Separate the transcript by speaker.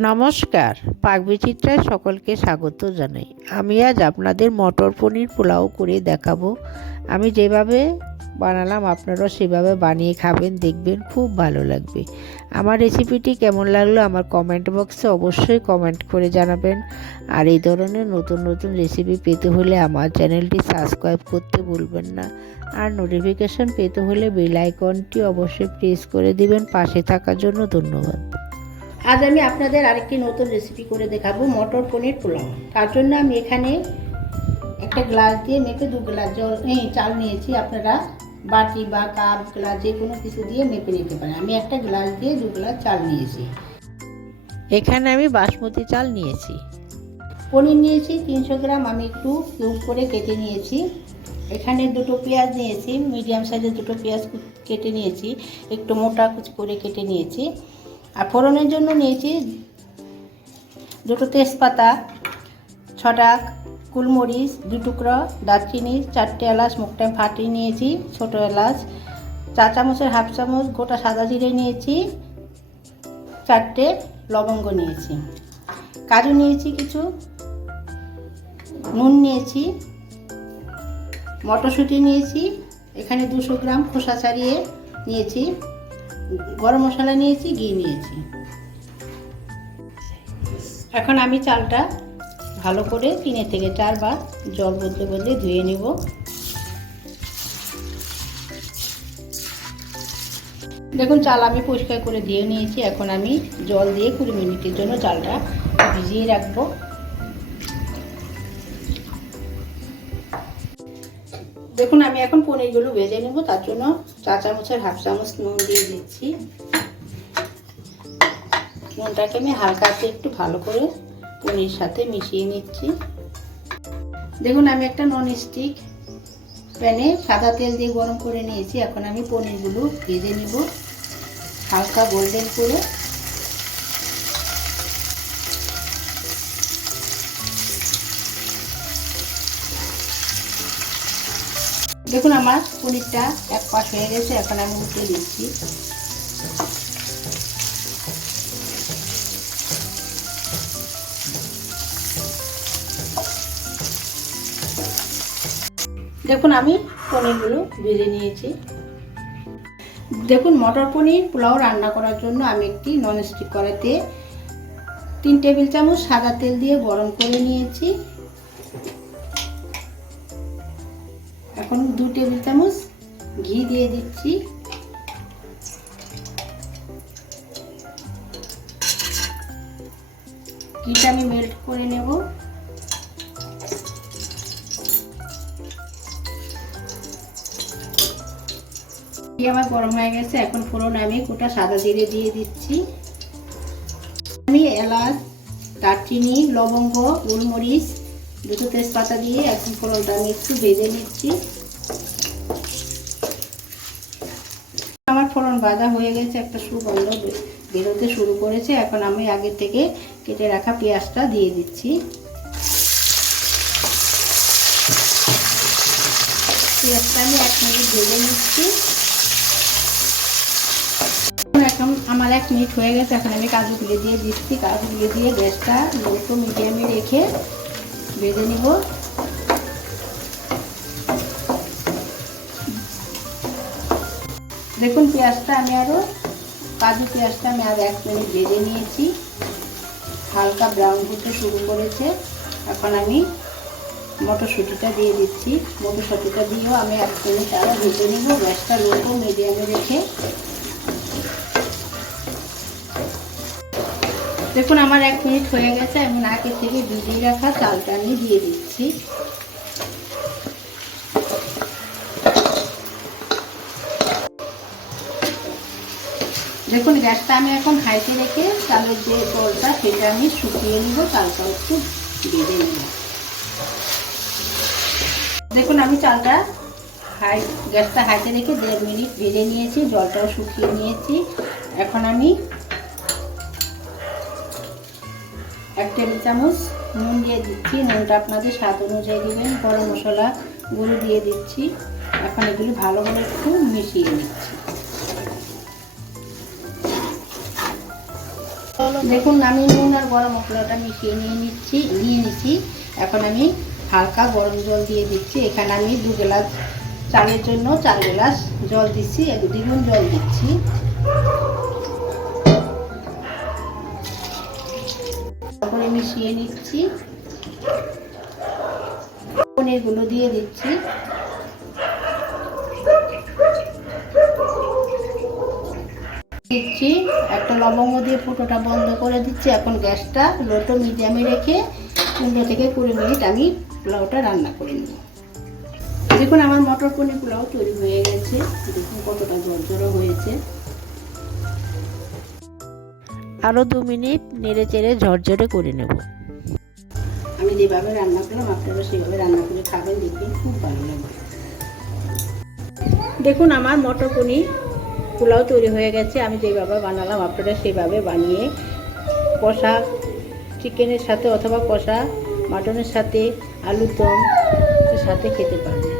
Speaker 1: নমস্কার পাকবিচিত্রায় সকলকে স্বাগত জানাই। আমি আজ আপনাদের মটর পনির পোলাও করে দেখাবো। আমি যেভাবে বানালাম আপনারা সেভাবে বানিয়ে খাবেন, দেখবেন খুব ভালো লাগবে। আমার রেসিপিটি কেমন লাগল আমার কমেন্ট বক্সে অবশ্যই কমেন্ট করে জানাবেন। আর এই ধরনের নতুন নতুন রেসিপি পেতে হলে আমার চ্যানেলটি সাবস্ক্রাইব করতে ভুলবেন না। আর নোটিফিকেশন পেতে হলে বেল আইকনটি অবশ্যই প্রেস করে দিবেন। পাশে থাকার জন্য ধন্যবাদ।
Speaker 2: আজ আমি আপনাদের আরেকটি নতুন রেসিপি করে দেখাবো, মটর পনির পোলাও। তার জন্য আমি এখানে একটা গ্লাস দিয়ে মেপে দু গ্লাস জল চাল নিয়েছি। আপনারা বাটি বা কাপ গ্লাস যে কোনো কিছু দিয়ে মেপে নিতে পারেন। আমি একটা গ্লাস দিয়ে দু গ্লাস চাল নিয়েছি।
Speaker 1: এখানে আমি বাসমতি চাল নিয়েছি।
Speaker 2: পনির নিয়েছি তিনশো গ্রাম, আমি একটু কিউব করে কেটে নিয়েছি। এখানে দুটো পেঁয়াজ নিয়েছি মিডিয়াম সাইজের দুটো পেঁয়াজ কেটে নিয়েছি, একটু মোটা কুচ করে কেটে নিয়েছি। আর ফোড়নের জন্য নিয়েছি দুটো তেজপাতা, ছটা কুলমরিচ, দু টুকরো দারচিনি, চারটে এলাচ, মুখটা ফাটিয়ে নিয়েছি, ছোটো এলাচ, চা চামচের হাফ চামচ, গোটা সাদা জিরে নিয়েছি, চারটে লবঙ্গ নিয়েছি। কাজু নিয়েছি কিছু, নুন নিয়েছি, মটরশুঁটি নিয়েছি, এখানে দুশো গ্রাম খোসা ছাড়িয়ে নিয়েছি। গরম মশলা নিয়েছি, ঘি নিয়েছি। এখন আমি চালটা ভালো করে তিনে থেকে চারবার জল বদলে বদলে ধুয়ে নেব। দেখুন, চাল আমি পরিষ্কার করে ধুয়ে নিয়েছি। এখন আমি জল দিয়ে কুড়ি মিনিটের জন্য চালটা ভিজিয়ে রাখব। দেখুন, আমি এখন পনিরগুলো ভেজে নেব, তার জন্য চা চামচের হাফ চামচ নুন দিয়ে দিচ্ছি। নুনটাকে আমি হালকা হাতে একটু ভালো করে পনির সাথে মিশিয়ে নিচ্ছি। দেখুন, আমি একটা নন স্টিক প্যানে সাদা তেল দিয়ে গরম করে নিয়েছি। এখন আমি পনিরগুলো ভেজে নেব, হালকা গোল্ডেন করে। দেখুন আমার পনিরটা এক পাশ হয়ে গেছে, এখন আমি উঠে দিচ্ছি। দেখুন আমি পনিরগুলো ভেজে নিয়েছি। দেখুন মটর পনির পোলাও রান্না করার জন্য আমি একটি ননস্টিক কড়াইতে তিন টেবিল চামচ সাদা তেল দিয়ে গরম করে নিয়েছি। এখন দু টেবিল চামচ ঘি দিয়ে দিচ্ছি। ঘিটা আমি মেল্ট করে নেব। আমার গরম হয়ে গেছে, এখন ফোড়ন আমি গোটা সাদা জিরে দিয়ে দিচ্ছি। আমি এলাচ, দারচিনি, লবঙ্গ, গোলমরিচ দুটো তেজপাতা দিয়ে এখন ফোড়নটা আমি একটু ভেজে নিচ্ছি। আমার ফোড়ন বাঁধা হয়ে গেছে, একটা সুগন্ধ বেরোতে শুরু করেছে। এখন আমি আগে থেকে কেটে রাখা পেঁয়াজটা দিয়ে দিচ্ছি। পেঁয়াজটা আমি এক মিনিট ভেজে নিচ্ছি। এখন আমার এক মিনিট হয়ে গেছে, এখন আমি কাজুগুলো দিয়ে দিচ্ছি। কাজুগুলো দিয়ে গ্যাসটা লো টু মিডিয়ামে রেখে ভেজে নিব। দেখুন, পেঁয়াজটা আমি আরও কাজু পেঁয়াজটা আমি আর এক মিনিট ভেজে নিয়েছি। হালকা ব্রাউন হতে শুরু করেছে। এখন আমি মটরশুঁটিটা দিয়ে দিচ্ছি। মটরশুঁটিটা দিয়েও আমি এক মিনিট আরও ভেজে নিব। গ্যাসটা লো টু মিডিয়ামে রেখে দেখুন, আমার এক মিনিট হয়ে গেছে। আমি আগে থেকে ভিজিয়ে রাখা চালটা আমি দিয়ে দিচ্ছি। দেখুন, গ্যাসটা আমি এখন হাইতে রেখে চালের যে জলটা, সেটা আমি শুকিয়ে নিব, চালটা একটু ভেজে নেব। দেখুন, আমি চালটা হাই, গ্যাসটা হাইতে রেখে দেড় মিনিট ভেজে নিয়েছি, জলটাও শুকিয়ে নিয়েছি। এখন আমি এক টেবিল চামচ নুন দিয়ে দিচ্ছি। নুনটা আপনাদের স্বাদ অনুযায়ী দেবেন। গরম মশলা গুঁড়ো দিয়ে দিচ্ছি। এখন এগুলি ভালো করে একটু মিশিয়ে নিচ্ছি। দেখুন, আমি নুন আর গরম মশলাটা মিশিয়ে নিয়ে নিচ্ছি নিয়ে নিচ্ছি এখন আমি হালকা গরম জল দিয়ে দিচ্ছি। এখানে আমি দু গ্লাস চালের জন্য চার গ্লাস জল দিচ্ছি একটু দ্বিগুণ জল দিচ্ছি। তারপরে মিশিয়ে নিচ্ছি। পনিরগুলো দিয়ে দিচ্ছি। দিচ্ছি। একটা লবঙ্গ দিয়ে ফুটোটা বন্ধ করে দিচ্ছি। এখন গ্যাসটা লোটো মিডিয়ামে রেখে পনেরো থেকে কুড়ি মিনিট আমি পোলাওটা রান্না করে নিই দেখুন, আমার মটর পনির পোলাও তৈরি হয়ে গেছে। দেখুন, কতটা জর্জরো হয়েছে।
Speaker 1: আরও দু মিনিট নেড়ে চেড়ে ঝরঝরে করে নেব।
Speaker 2: আমি যেভাবে রান্না করলাম, আপনারা সেভাবে রান্না করে খাবেন, দেখবেন খুব ভালো লাগবে। দেখুন, আমার মটর পনির পোলাও তৈরি হয়ে গেছে। আমি যেভাবে বানালাম, আপনারা সেভাবে বানিয়ে কষা চিকেনের সাথে অথবা কষা মাটনের সাথে আলুর দম সাথে খেতে পারবেন